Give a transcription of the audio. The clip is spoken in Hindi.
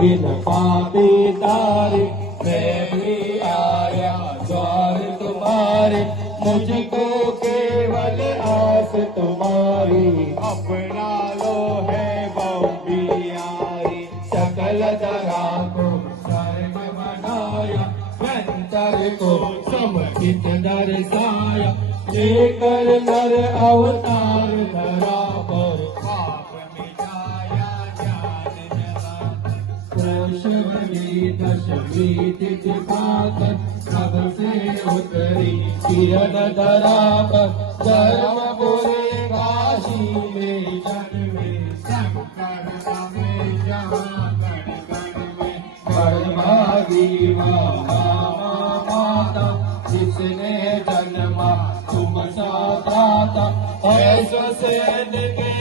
बिन पापी तारे, मैं भी आया द्वार तुम्हारे, मुझको केवल आस तुम्हारी। अपना लो है बम्बियारी, सकल धरा को स्वर्ग बनाया, अंतर को समुचित दर्शाया, लेकर नर अवतार धरा पर, पाप मिटाया ज्ञान जगाकर। दशमी दशमी दिखाकर सबसे उतरी किरण धरा पर, धर्मपुरी काशी में जन्मे, शंकर में जहाँ कण कण में, बड़भागी माता जिसने जन्मा तुम सा दाता, ऐसा से